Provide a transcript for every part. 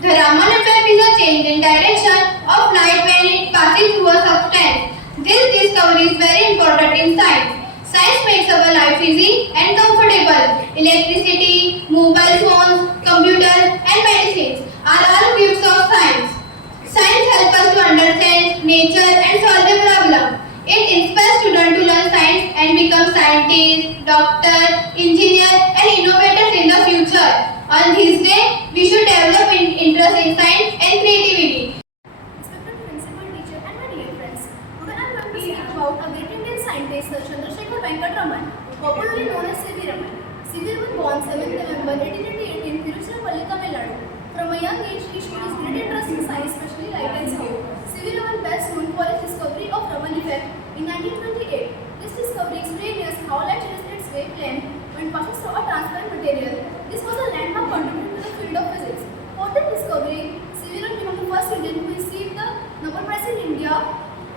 The Raman effect is a change in direction of light when it passes through a substance. This discovery is very important in science. Science makes our life easy and comfortable. Electricity, mobile phones, computers, and medicines are all gifts of science. Science helps us to understand nature and solve the problem. It inspires students to learn science and become scientists, doctors, engineers, and innovators in the future. On this day, we should develop interest in science and creativity. Respected principal, teacher, and my dear friends, today I am going to speak about a great Indian scientist, Sir Chandrasekhar Venkat Raman, popularly known as C.V. Raman. C.V. Raman born 7th November 1888 in Tiruchirappalli, Tamil Nadu. From a young age, he showed his great interest in science, especially light and sound. C.V. Raman best known for his discovery of Raman effect in 1928. This discovery explains us how light changes its wavelength when passes through a transparent material. This was a landmark contribution to the field of physics. For this discovery, C.V. Raman became the first Indian who received the Nobel Prize in India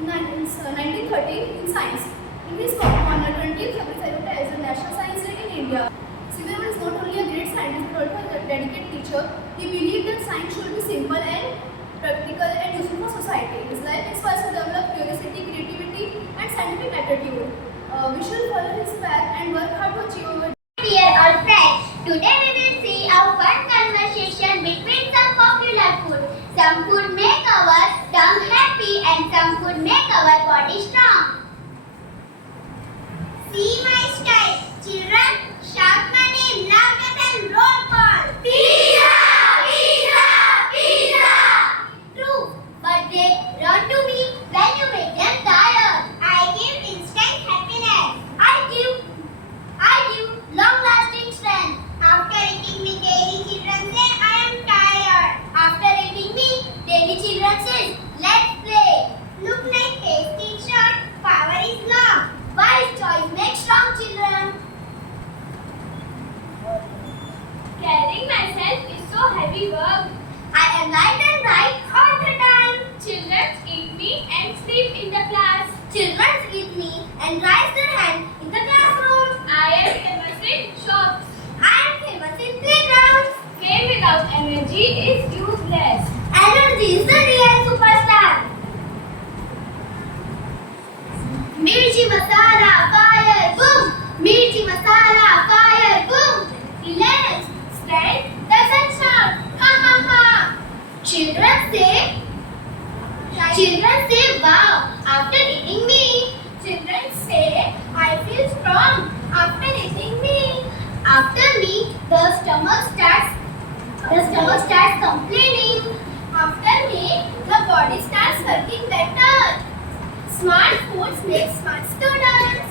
in 1930 in science. In his on the 20th February celebrated as a National Science Day in India. C.V. Raman is not only a great scientist but also a dedicated teacher. He believed that science should be simple and practical and useful for society. His life inspires to develop curiosity, creativity, and scientific attitude. We should follow his path and work hard to achieve our. Dear all friends, today we will see a fun conversation between some popular food. Some food make our tongue happy and some food make our body strong. See my style. Children, shout my name louder than roll call. Pizza! Pizza! Pizza! True, but they run to me when you make them tired. I give instant happiness. I give long-lasting strength. After eating me, daily children say I am tired. After eating me, daily children says let's play. Look like tasty short, power is long. Wise choice makes strong children. Carrying myself is so heavy work. I am light and bright all the time. Children eat me and sleep in the class. Children eat me and raise their hand in the classroom. I am famous in shops. I am famous in playgrounds. Fame without energy is useless. Energy is the real superstar. Mirchi masala fire boom. Mirchi masala fire boom. Relax, strength doesn't shout. Ha ha ha. Children say wow after eating me. Children say I feel strong after eating me. After me, the stomach starts complaining. After me, the body starts working better. Smart foods make smart students.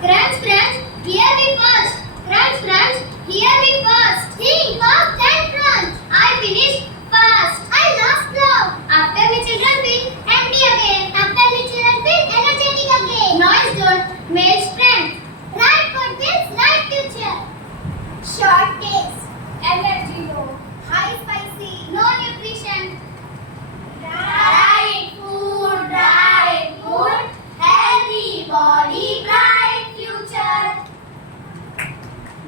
Crunch, crunch, here we first. Crunch, crunch, here we first. Think fast and crunch. I finished fast. I lost love. After me children feel empty again. After me children feel energetic again. Noise don't make strength. Right foot builds light future. Short taste. Energy low. High spicy. No nutrition. Right food, healthy body, bright future.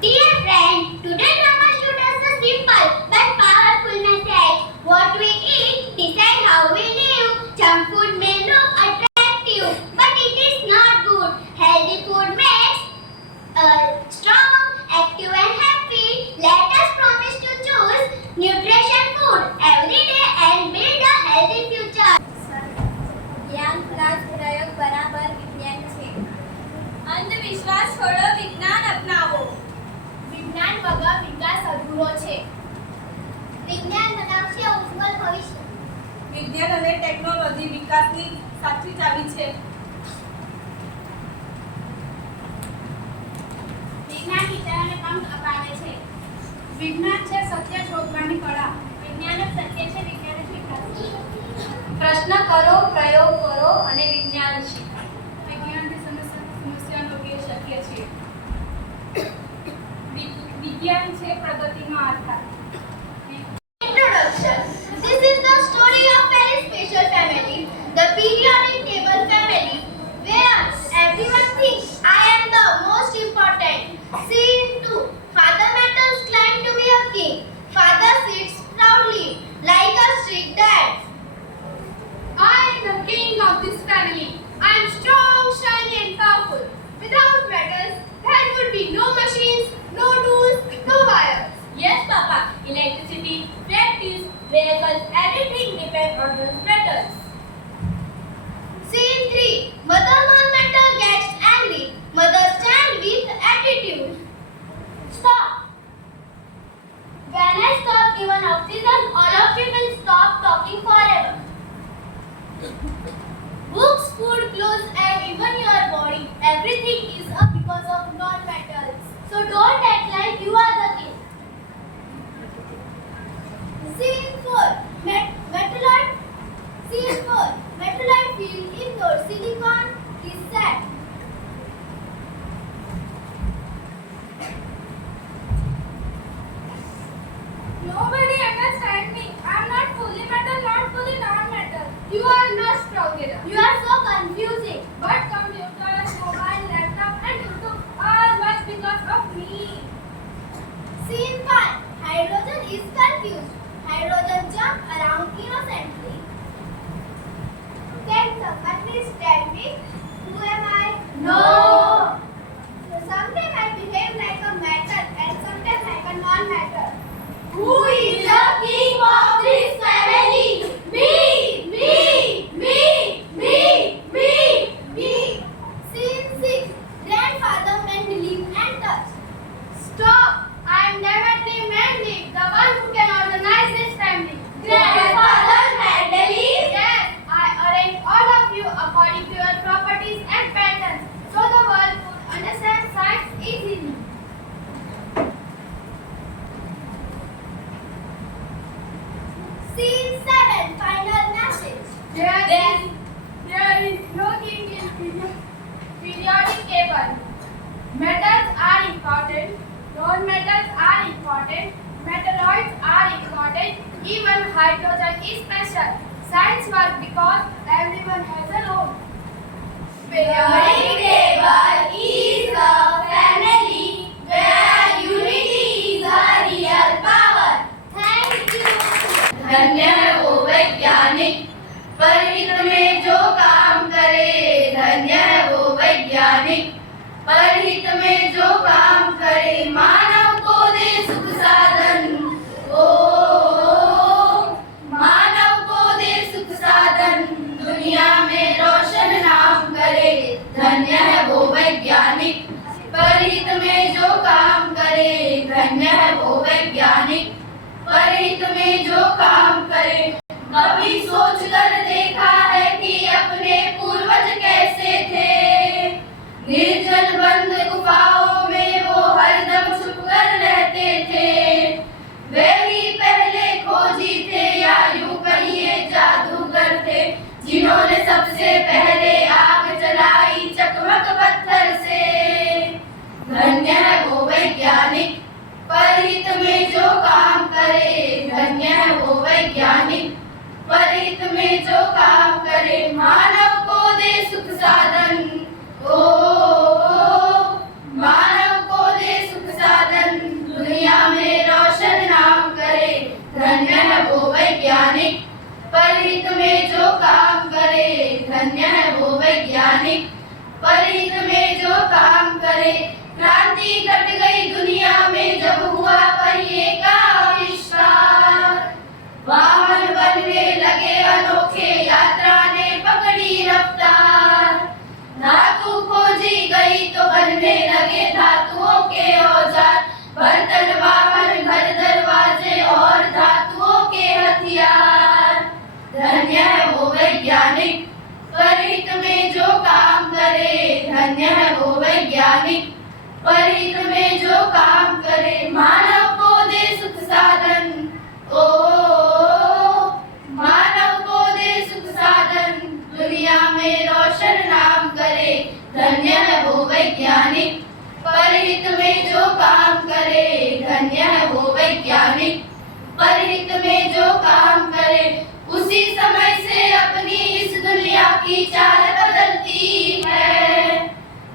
Dear friend, today Brahma showed us a simple but powerful message. What we eat decide how we live. Junk food may look attractive, but it is not good. Healthy food makes us strong, active and happy. Let us promise to choose nutrition food every day and build a healthy future. જ્ઞાન plus પ્રયોગ બરાબર વિજ્ઞાન છે. અંધવિશ્વાસ છોડો, વિજ્ઞાન અપનાવો. વિજ્ઞાન વગર વિકાસ અધૂરો છે. વિજ્ઞાન બનાવશે ઉજ્જવળ ભવિષ્ય. વિજ્ઞાન અને ટેકનોલોજી વિકાસની સાચી ચાવી છે. વિજ્ઞાન વિચારોને પંખ અપાવે છે. વિજ્ઞાન છે સત્ય શોધવાની કળા. વિજ્ઞાન જ સત્ય છે, વિજ્ઞાન જ વિકાસ છે. પ્રશ્ન કરો, પ્રયોગ કરો અને વિજ્ઞાન શીખો. વિજ્ઞાનથી સમસ્યાનો ઉકેલ શક્ય છે. વિજ્ઞાન છે પ્રગતિનો આધાર. Introduction. This is the story of very special family, the periodic table family, where everyone thinks I am the most important. Scene 2. Father metals climb to no machines, no tools, no wires. Yes, Papa. Electricity, factories, vehicles, everything depends on those metals. Scene 3. Mother non-metal gets angry. Mother stand with attitude. Stop. When I stop even oxygen, all of you will stop talking forever. Books, food, clothes, and even your body, everything is up because of non-metals. So don't act like you are the king. Scene 4. Metallite. Scene 4. Metallite field indoor. Silicon is set. Nobody understands me. I'm not fully metal, not fully non-metal. You are not strong enough. You are so confusing. But computers, mobile, laptop, and YouTube all work because of me. Scene 5. Hydrogen is confused. Hydrogen jump around innocently. Can someone please tell me who am I? No. Sometimes I behave like a metal and sometimes like a non-metal. Who is the king of this family? Me, me, me, me, me, me. Scene 6. Grandfather Mendeleev enters. Stop! I am definitely Mendeleev, the one who can organize this family. Grandfather Mendeleev? Yes, I arrange all of you according to your properties and patterns, so the world could understand science easily. Scene 7. Final message. There is no king in periodic table. Metals are important, non-metals are important, metalloids are important, even hydrogen is special. Science works because everyone has a role. Periodic table is a family where unity is a real power. Thank you. धन्य है वो वैज्ञानिक परहित में जो काम करे। धन्य है वो वैज्ञानिक परहित में जो काम करे। मानव को दे सुख साधन। ओ मानव को दे सुख साधन। दुनिया में रोशन नाम करे। धन्य है वो वैज्ञानिक परहित में जो काम करे। धन्य है वो वैज्ञानिक परहित में जो काम करे। कभी सोच कर देखा है कि अपने पूर्वज कैसे थे। निर्जन बंद गुफाओं में वो हरदम छुप कर रहते थे। वे ही पहले खोजी थे या यूं कहिए जादूगर थे, जिन्होंने सबसे पहले आग जलाई चकमक पत्थर से। धन्य है वो वैज्ञानिक परहित में जो काम करे। धन्य है वो वैज्ञानिक परहित में जो काम करे। मानव को दे सुख साधन। ओ मानव को दे सुख साधन। दुनिया में रोशन नाम करे। धन्य है वो वैज्ञानिक परहित में जो काम करे। धन्य है वो वैज्ञानिक परहित में जो काम करे। क्रांति घट गई दुनिया में जब हुआ पहिए का आविष्कार। वाहन बनने लगे अनोखे, यात्रा ने पकड़ी रफ्तार। धातु खोजी गई तो बनने लगे धातुओं के औजार। बर्तन, वाहन, घर, दरवाजे और धातुओं के हथियार। धन्य है वो वैज्ञानिक परहित में जो काम करे। धन्य है वो वैज्ञानिक परहित में जो काम करे। मानव को दे सुख साधन। ओ मानव को दे सुख साधन। दुनिया में रोशन नाम करे। धन्य है वो वैज्ञानिक परहित में जो काम करे। धन्य है वो वैज्ञानिक परहित में जो काम करे। उसी समय से अपनी इस दुनिया की चाल बदलती है।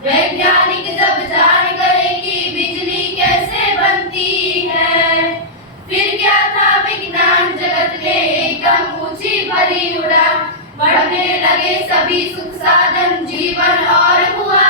वैज्ञानिक जब जान गए कि बिजली कैसे बनती है, फिर क्या था विज्ञान जगत ने एकदम ऊंची भरी उड़ान। बढ़ने लगे सभी सुख साधन, जीवन और हुआ